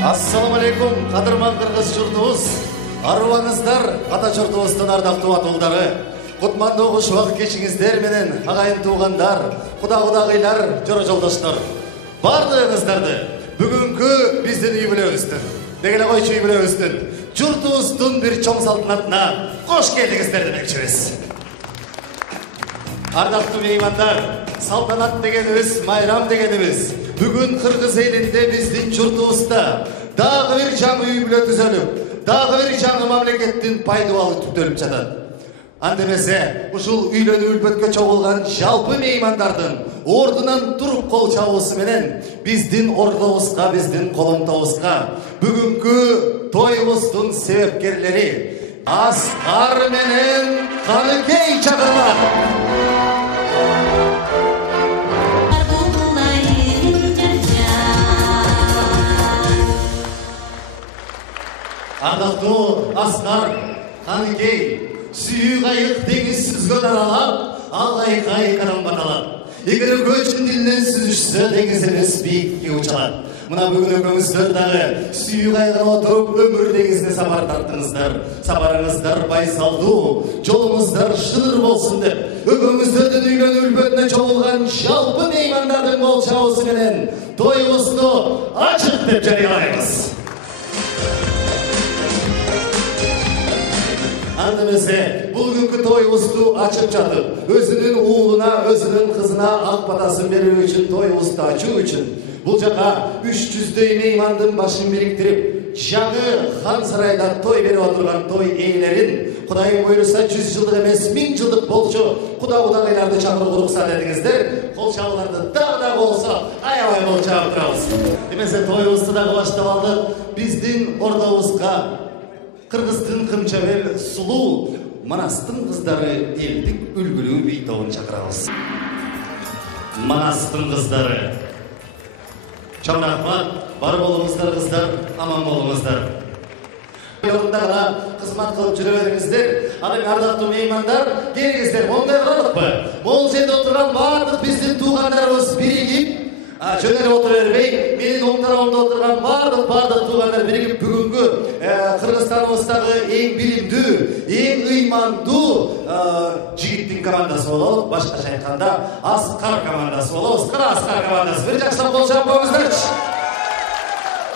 Assalamu alaikum, qadırman qırgız jurtubuz. Arubаңыздар, ата журтубуздун ардактуу атуулдары. Кутмандуу куш убакыт кечиңиздер менен агайын туугандар, куда-кудагыйлар, жора жолдоштор. Бардыгыңыздарды бүгүнкү биздин юбилейибиздин, деги эле койчу юбилейибиздин, журтубуздун бир чоң салтанатына кош келдиңиздер демекчибиз. Ардактуу меймандар, салтанат дегенибиз, майрам дегенибиз бүгүн кыргыз элинде биздин журтубузда дагы бир жаңы үй-бүлө түзөлүп, дагы бир жаңы мамлекеттин пайдубалы түптөлүп жатат. Анда эмесе, ушул үйлөнүп үлбөткө чогулган жалпы меймандардын ордунан туруп кол чабуусу менен биздин ордобузга, биздин коломтобузга бүгүнкү тоюбуздун себепкерлери Аскар менен Каныкей чакырылат. Ардактуу Аскар, Каныкей, сүйүү кайык деңиз сүзгөн аралап, ал кайыкка айкадан баталат. Эгер көчүн дилинен сүзүшсө, деңиз эмес бийикке учалат. Мына бүгүн экөөңүздөр дагы сүйүү кайыгына отуруп өмүр деңизине сапар тарттыңыздар. Сапарыңыздар байсалдуу, жолуңуздар шыныр болсун деп, экөөңүздөрдүн үйлөнүп үлбөтүнө чогулган жалпы меймандардын кол чабуусу менен тоюбузду ачык деп жарыялайбыз. Анда эмесе, бул күнкү тоюбузду ачып жатып, өзүнүн уулуна, өзүнүн кызына ак батасын берүү үчүн, тоюбузду ачуу үчүн бул жака 300дөй меймандын башын бириктирип, жаңы хан сарайда той берип отурган той ээлерин, Кудайым буйруса 100 жылдык эмес 1000 жылдык болчу куда-кудагыйларды чакырууга уруксат этиңиздер. Кол чабууларды дагы болсо аябай кол чабып турабыз. Эмесе тоюбузду дагы баштап алдык. Биздин ордобузга Кыргыздын кымчабел сулуу Манастын кыздары элдик үлгүлүү бий тобун чакырабыз. Манастын кыздары. Чоң рахмат, бар болуңуздар кыздар, аман болуңуздар. Жолунда гана кызмат кылып жүрө бериңиздер. Ал эми ардактуу меймандар, келиңиздер, мондай кылалыкпы? Могул жерде отурган баардык биздин туугандарыбыз биригип, жөнелип отура бербей, менин оң тарабымда отурган баардык туугандар биригип бүгүнкү Кыргызстаныбыздагы эң билимдүү, эң ыймандуу жигиттин командасы болобуз. Башкача айтканда, Аскар командасы болобуз. Кара Аскар командасы. Бир жакшылап кол чабып коюңуздарчы.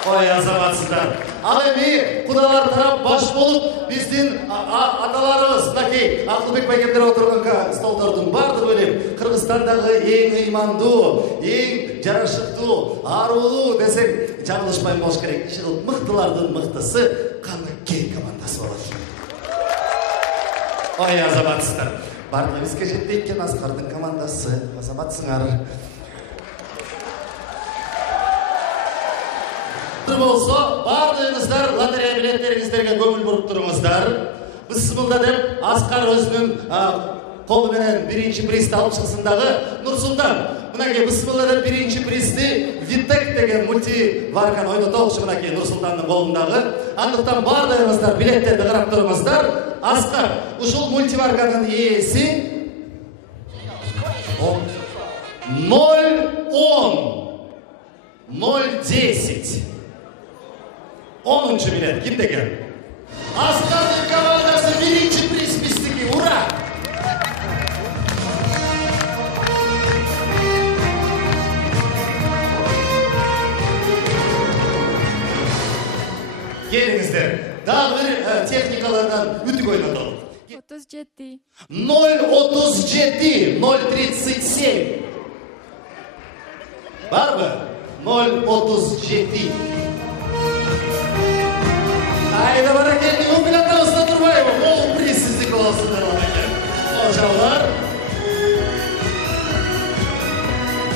Ой, азаматсыздар. Ал эми кудалар тарап баш болуп, биздин аталарыбыз, мынакей Акылбек байгемдер отурган столдордун бардыгы менен Кыргызстандагы эң ыймандуу, эң жарашыктуу, арулуу десек жаңылышпай болуш керек. Ушул мыктылардын мыктысы Каныкей командасы болот. Ой, азаматсыздар. Бардыгы бизге жетпейт экен Аскардын командасы. Азаматсыңар. Болсо, бардыгыңыздар лотерея билеттериңиздерге көңүл буруп туруңуздар. Бысмылда деп Аскар өзүнүн колу менен биринчи призди алып чыксын дагы. Нурсултан, мынакей бысмылда деп биринчи призди Витек деген мультиварканы ойнотолчу мынакей Нурсултандын колундагы. Андыктан бардыгыңыздар билеттерди карап туруңуздар. Аскар, ушул мультиварканын ээси 0-10-0-10 10-нчы билет. Ким деген? Аскардын командасы биринчи приз биздики. Ура! Келиңиздер. Дагы бир техникалардан үтүк ойнотолук. 37. 0-37, 0-37. Барбы? 0-37. Айда бара келди, билетибизде турбайбы? Ол приз сиздики болсун деп атат. Ошолор.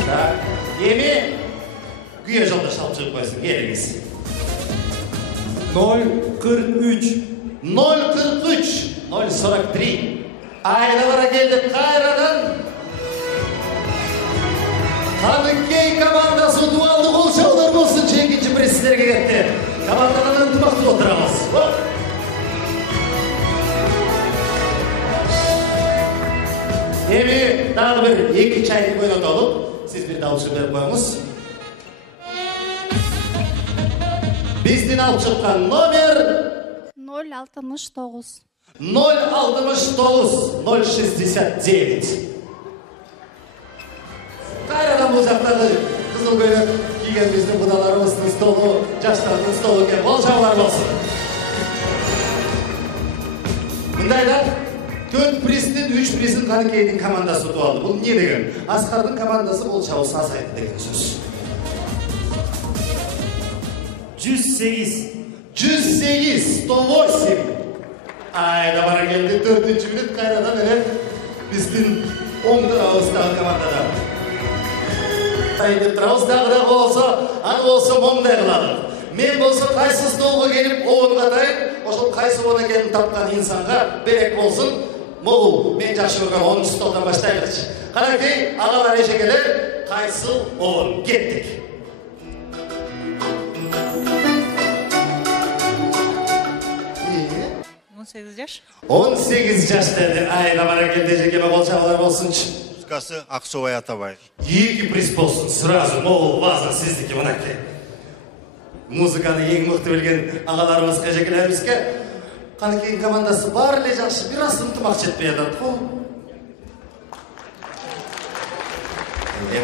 Так, эми күйө жолдош алып чыгып койсун, келиңиз. 0-43. 0-43, 0-43. Айда бара келди, кайрадан Каныкей командасы дуалдуу кол чабуулар болсун, экинчи приз сиздерге кетти. Командадан ынтымактуу отурабыз. Эми дагы бир 2 чайник ойнотолук. Сиз бир дауыс берип коюңуз. Биздин алып чыккан номер 069. 069 069. Кайрадан бул жактагы кызыл көйлөк кийген биздин кудаларыбыздын столу, жаштардын столу экен. Болчаңлар болсун. Мындайда 4 приздин 3 призин Каныкейдин командасы утуп алды. Бул эмне деген? Аскардын командасы болчабыз азайды деген сөз. 108. 108, 108. Айда бара келди 4-чү мүнөт кайрадан эле биздин оң тарабыбыздагы командада. Айда тарабыбыздагы да болсо, аны болсо моңдай кылалы. Мен болсо кайсы столго келип оонго атайын, ошол кайсы оон экенин тапкан инсанга берек болсун. Могул, мен жакшы көргөн 10 столдан баштайлычы. Канакей, агалар эжегелер, кайсы оон кеттик. 18 жаш. 18 жаш dedi. Айда бара келди эжекеме болчаңлар болсунчу. Музыкасы Аксубай Атабаев. 2 приз болсун сразу. Могул база сиздики мынакей. Музыканы эң мыкты билген агаларыбызга эжекелерибизге Каныкейдин командасы баары эле жакшы, бир аз ынтымак жетпей атат.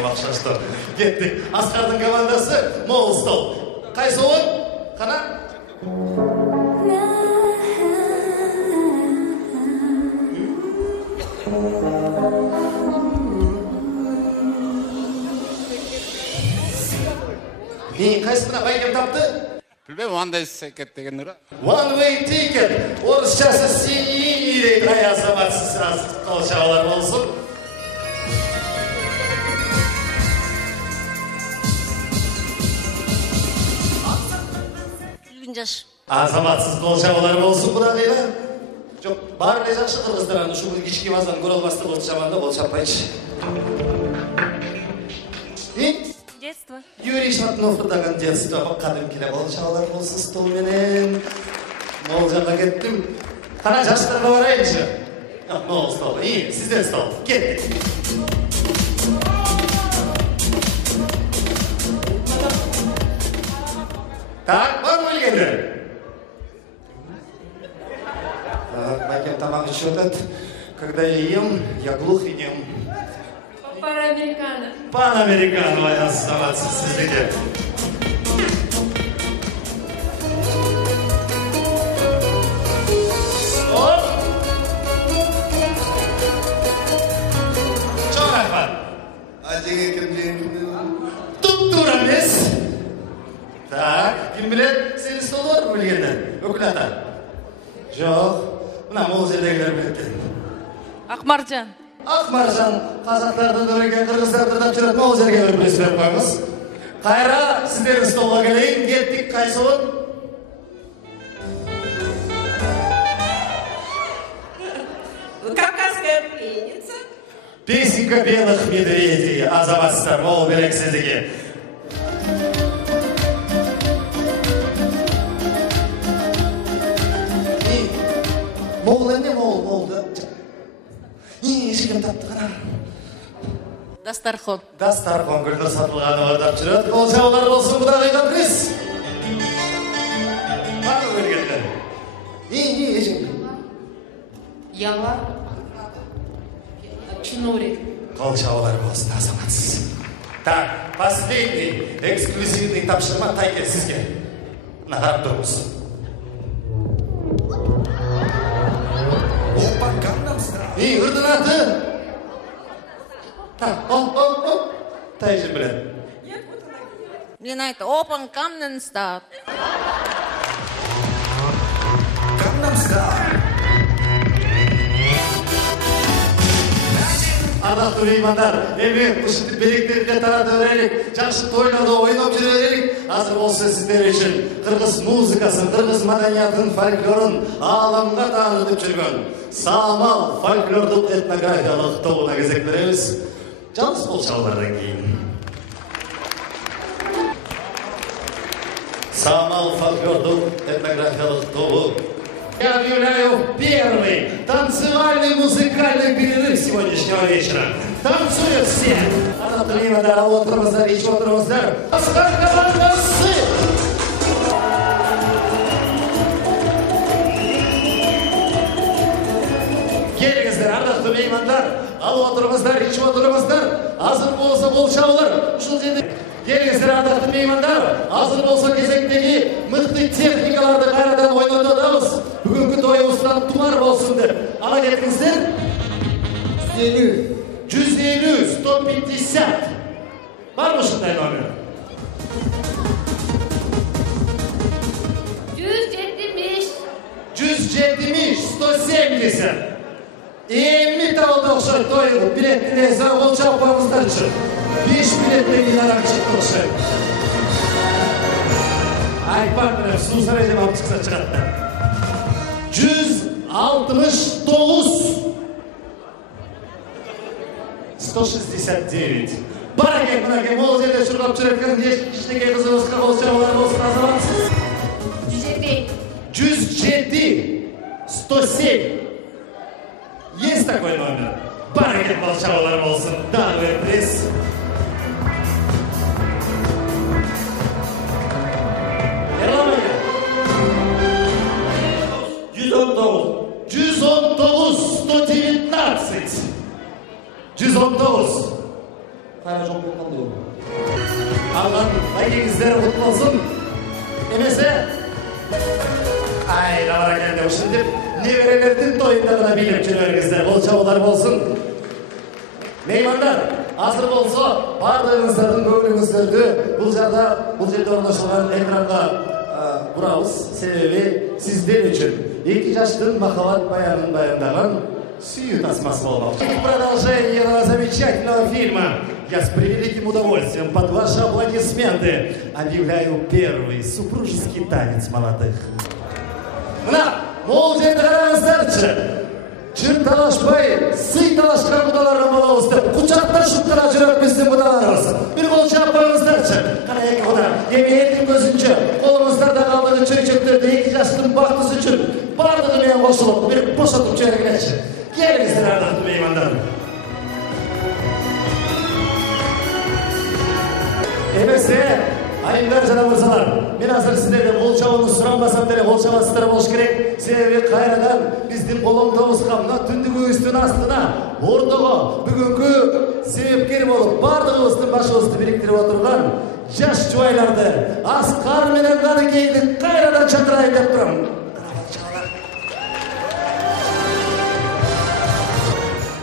Макша что? Кеттик. Аскардын командасы Могул стол. Кайсы оон? Кана? Не, кайсына байгем тапты? Билбейм, One Way Ticket деген ыры. One Way Ticket. Орысчасы синий дейт. Ай, азаматсыз сразу колчабалар болсун. Жаш. Азаматсыз колчабалар болсун кудагыйлар. Жок, баары эле жакшы кыргыздар, ушул кички базаны көрө албастык болуп жаманда болчаппайчы. Детство. Юрий Шатнов ырдаган детство. Кадимкиде болчабалар болсун стол менен. Могул жакка кеттим. Кана жаштарга барайынчы. Могул стол. Сиздер стол. Кеттик. Так, бармы билгендер? Так, байкем тамак ичип атат. Когда я ем, я глух и нем. Панамерикано. Панамерикано, ай, азаматсыз сиздики. Стоп! Чоң рахмат. Ажеге ким Туп-тура эмес. Так, ким билет? Сенин стол барбы билгендер? Өкүл ата. Жок, мына могул жердегилер билет экен. Акмаржан. Акмаржан, казактарды да экен, кыргыздарды да жүрөт, могул жерге бир приз берип коебуз. Кайра сиздердин столго келейин, кеттик, кайсы болот? Кавказская пленница. Песенка белых медведей, азаматсыздар, могул берек сиздики. Могул эмне могул да? Эшигим тапты кана. Дастархон. Дастархон гүлдөр сатылганы ырдап жүрөт. Колчабалар болсун, кудагыйга приз. Баары бергендер. Эшигим. Яла. Чинори. Колчабалар болсун, азаматсыз. Так, последний эксклюзивный тапшырма Тайке сизге. Мына карап туруңуз. Ырдын аты? Так, Тайжин билет. Мен айтты, Open Gangnam Style. Ардактуу меймандар, эми ушинтип белектерди таратып берелик, жакшы тойлордо ойноп жүрө берелик. Азыр болсо сиздер үчүн кыргыз музыкасын, кыргыз маданиятын, фольклорун ааламга таанытып жүргөн Самал фольклордук этнографиялык тобуна кезек беребиз. Жалгыз колчабалардан кийин. Самал фольклордук этнографиялык тобу. Я объявляю первый танцевальный музыкальный перерыв сегодняшнего вечера. Танцуют все. Анатолий Мадаров, Оскар командасы. болса кол чабылыр. Ушул жерде келиңиздер ардактуу меймандар. Азыр болсо кезектеги мыкты техникаларды кайрадан ойнотуп атабыз. Бүгүнкү тоюбуздан тумар болсун деп. Ала кетиңиздер. 150, 150, 150. Бар mı ушундай номер? 170. 170, 170. Эмми табылды окшойт тойду. Билеттин эсине кол чабып коюңуздарчы. 5 билеттен кийин чыкты окшойт. Айтпаңдар, суу сарайжан алып чыкса чыгат да. 169. 169. Бар экен, мына экен, могул жерде чуркап жүрөткөн кичинекей кызыбызга кол чабуулар болсун, азаматсыз. 107. 107, 107. Есть такой номер? Бар экен, кол чабуулар болсун. Дагы бир приз. Эрлан экен. 119. 119, 119. 119. Кайра жок болгондой болду. Алган байгеңиздер кут болсун. Эмесе айга бар экен деп ушинтип неберелердин тоюнда гана бийлеп жүрбөңүздөр. Кол чабуулар болсун. Меймандар, азыр болсо баардыгыңыздардын көңүлүңүздөрдү бул жерде орношулган экранга бурабыз. Себеби сиздер үчүн 2 жаштын махаббат баянын баяндаган сүйүү тасмасы болмок. В продолжение этого замечательного фильма я с превеликим удовольствием под ваши аплодисменты объявляю первый супружеский танец молодых. Мына, могул жерде караңыздарчы. Чыр талашпай, сый талашкан кудалардан болобуз деп кучакташып гана жүрөт биздин кудаларыбыз. Бир кол чаап коюңуздарчы. Кана эки куда, эми элдин көзүнчө колуңуздарда калдыгы чөйчөктөрдү 2 жаштын бактысы үчүн бардыгы менен кошулуп бир бошотуп жибергилечи. Келиңиздер ардактуу меймандар. Эмесе, айымдар жана мырзалар, мен азыр сиздерден кол чабууну суранбасам деле кол чабасыздар болуш керек. Себеби кайрадан биздин колоңдобузга мына түндүгүбүздүн астына ортого бүгүнкү себепкер болуп бардыгыбыздын башыбызды бириктирип отурган жаш жубайларды Аскар менен Каныкейди кайрадан чакырайын деп турам.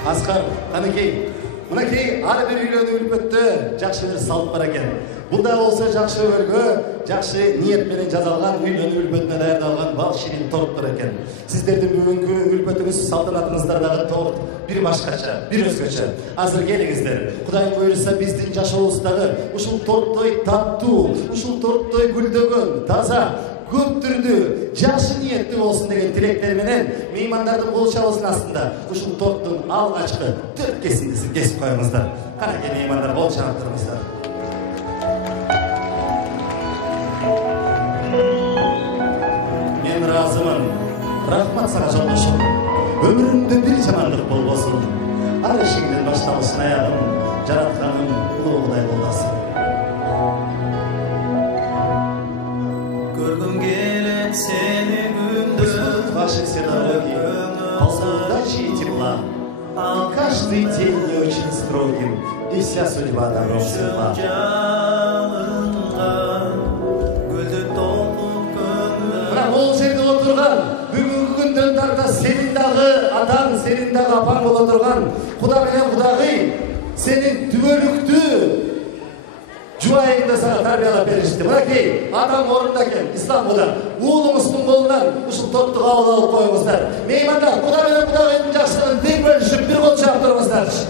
Аскар, Каныкей, мынакей ар бир үйлөнүү үлпөттө жакшы бир салт бар экен. Бундай болсо жакшы өргө, жакшы ниет менен жазалган үйлөнүү үлпөтүнө даярдалган бал ширин торттор экен. Сиздердин бүгүнкү үлпөтүңүз салтанатыңыздардағы торт бир башкача, бир өзгөчө. Азыр келиңиздер. Кудайым буйруса биздин жашообуздагы ушул торттой таттуу, ушул торттой гүлдөгөн, таза көп түрдүү, жакшы ниеттүү болсун деген тилектер менен меймандардын кол чабуусунун астында ушул торттун алгачкы 4 кесиндисин кесип коюңуздар. Канакей меймандар кол чабып туруңуздар. Мен разымын. Рахмат сага жолдошум. Өмүрүңдө бир жамандык болбосун. Ар ишиңдин башталышын аягын жаратканым улуу Кудай колдосын. Ваших все дороги полны удачи и тепла. И каждый день не очень строгим, и вся судьба дорог светла. Бірақ ол жерде отырған, бүгінгі күндерді сенің дағы атаң, сенің дағы апаң бола тұрған, Құда менен Құдағи, сенің түбөлүктүү жубайыңды сага тарбиялап беришти. Мынакей, адам орунда экен, Истанбулда. Уулуңуздун колунан ушул торту кабыл алып коюңуздар. Меймандар, Куда менен Кудагыйдын жакшылыгын тең бөлүшүп бир кол чаап туруңуздарчы.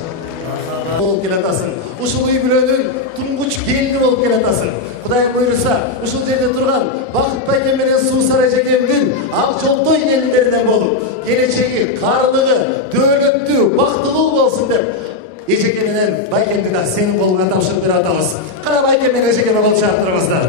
Болуп келатасың. Ушул үй бүлөнүн туңгуч келини болуп келатасың. Кудай буйруса, ушул жерде турган Бакыт байке менен Суу Сарай жеңгемдин ак жолтой келиндеринен болуп, келечеги, карылыгы, дөөлөттүү, бактылуу болсун деп Эжеке менен Байкемди да сенин колуңа тапшырып берип атабыз. Кара Байке менен Эжекеме кол чаап туруңуздар.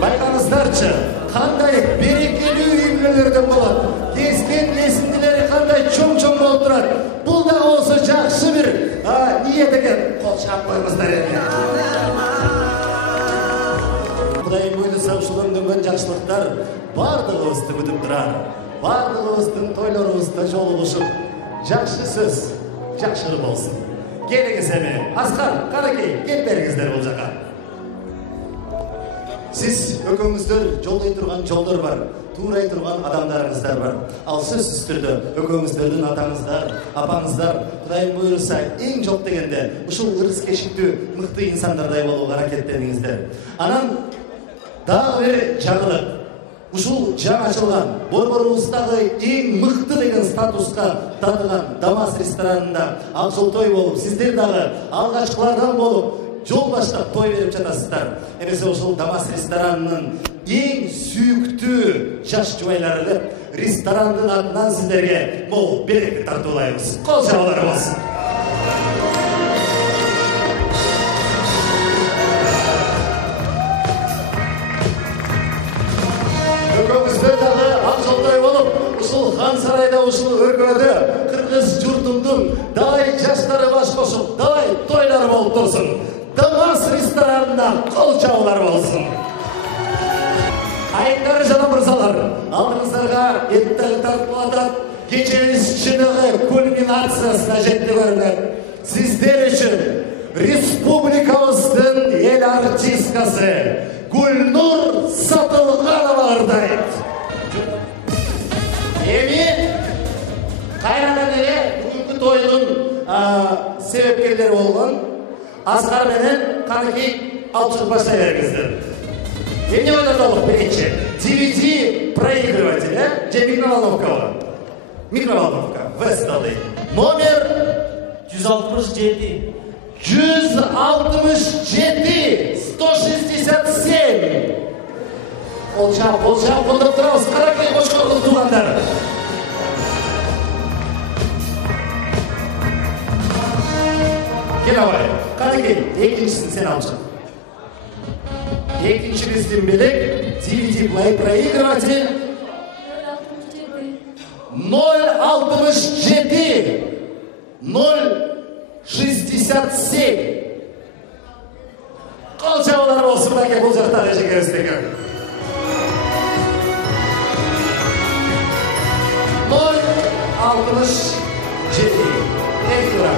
Байкаңыздарчы, кандай берекелүү үй бүлөлөрдөн болот. Кезген несиндилери кандай чоң-чоң болуп турат. Бул да болсо жакшы бир ниет экен кол чаап коюңуздар эми. Кудайым буйруса ушул өндөнгөн жакшылыктар бардыгыбызды күтүп турар. Бардыгыбыздын тойлорубузда жолугушуп, жакшы сөз, жакшы болсун. Келиңиз эми, Аскар, Каракей, кел бериңиздер бул жака. Сиз өкөңүздөр жолдой турган жолдор бар, туурай турган адамдарыңыздар бар. Ал сөзсүз түрдө өкөңүздөрдүн атаңыздар, апаңыздар, Кудайым буйруса эң жок дегенде ушул ырыс кешиктүү мыкты инсандардай болууга аракеттениңиздер. Анан дагы бир жаңылык. Ушул жаңы ачылган борборубуздагы эң мыкты деген статуска татыган Дамас ресторанында ак жол той болуп, сиздер дагы алгачкылардан болуп жол баштап той берип жатасыздар. Эмесе ушул Дамас ресторанынын эң сүйүктүү жаш жубайлары деп ресторандын атынан сиздерге мол береке тартуулайбыз. Кол жабуулар болсун. Өкөңүздөр дагы ак жолдой болуп, ушул хан сарайда, ушул өргөдө кыргыз журтундун далай жаштары баш кошуп, далай тойлар болуп турсун. Дамас ресторанына кол чабуулар болсун. Айыңдар жана мырзалар, алдыңыздарга эттеги тартылып атат. Кечебиз чыныгы кульминациясына жетти көрүнөт. Сиздер үчүн республикабыздын эл артисткасы Гүлнур Сатылганова ырдайт. Эми кайрадан эле бүгүнкү тойдун себепкерлери болгон Аскар менен Каракей алчып башлай бериңиздер. Эмне ойлодолук биринчи? DVD проигрыватель, же микроволновка бар? Микроволновка, Весталы. Номер 167. 167, 167. Колчап, колдоп турабыз. Каракей кошкордун туугандары. Gel avay. Karagey, ekинчисин сен алчы. Экинчи биздин белек DVD play проигрыватель 067 067. Кол чабуулар болсун баке, бул жакта эжекебиздеги. 067. Экра.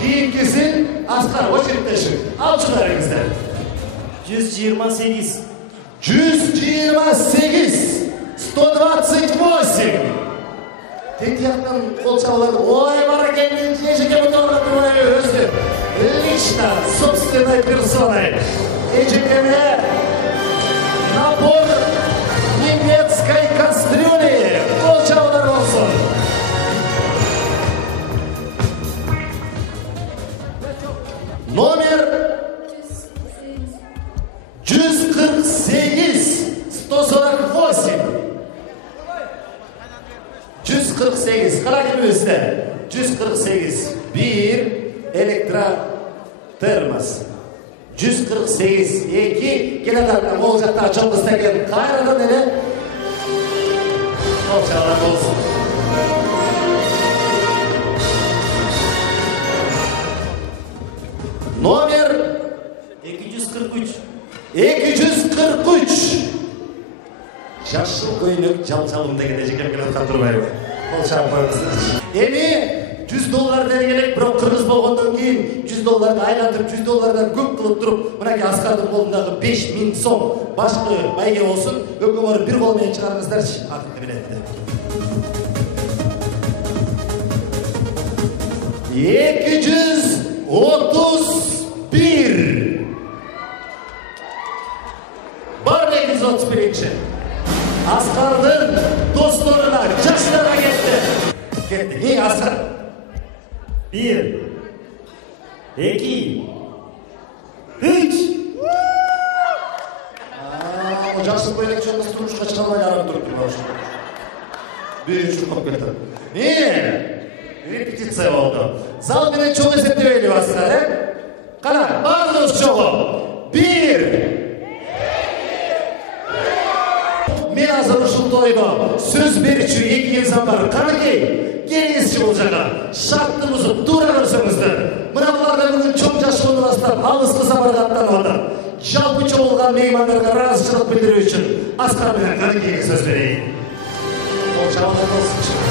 Keyingisin Askar очередтеши. Alçılarınızda. 128. 128. 128. Tek yaktan kol çavalardı. Oy var kendin ежеге буталга турмай өзү. Лично, собственной персоной. Ежегеме набор немецкой кастрюли. Кол çavalar olsun. Номер 148 148. 148. Karakterimizde 148. Bir elektrotermos. 148. 2 kilodan olacakta açılmışta gelin. Kayra'dan ele olacaklar olsun. Номер 243. 243. Жашыл көйнөк жалчалым деген эжекем келе аткан турбайбы? Кол чаап коюңуздар. Эми $100 дегенек, бирок кыргыз болгондон кийин $100 айлантырып, $100 көп кылып туруп, мынакей Аскардын колундагы 5000 сом башкы байге болсун, өкмөр бир кол менен чыгарыңыздарчы. Акыркы билетти. 231. Бар 231. Askardın dostlarına, yaşlara gitti. Gitti. İyi Askar. 1, 2, 3. O yaşlı koyunak çoğunuz durmuşka çıkarmayı arab durup durmuş. Birinci çok kötü. İyi. Repetitsiya oldu. Zal bilen çok eseptebeyli basınlar, he? Kana, bağırdınız çoğu. 1. азыр ушул тойго сөз берүүчү эки инсан бар. Канакей, келиңизчи бул жака. Шартты бузуп туура көрсөңүздөр. Мына буларга бүгүн чоң жашоону баштап алыскы сапарга аттанып атат. Жалпы чогулган меймандарга ыраазычылык билдирүү үчүн Аскар менен Канакейге сөз берейин. Ол жабылып алсынчы.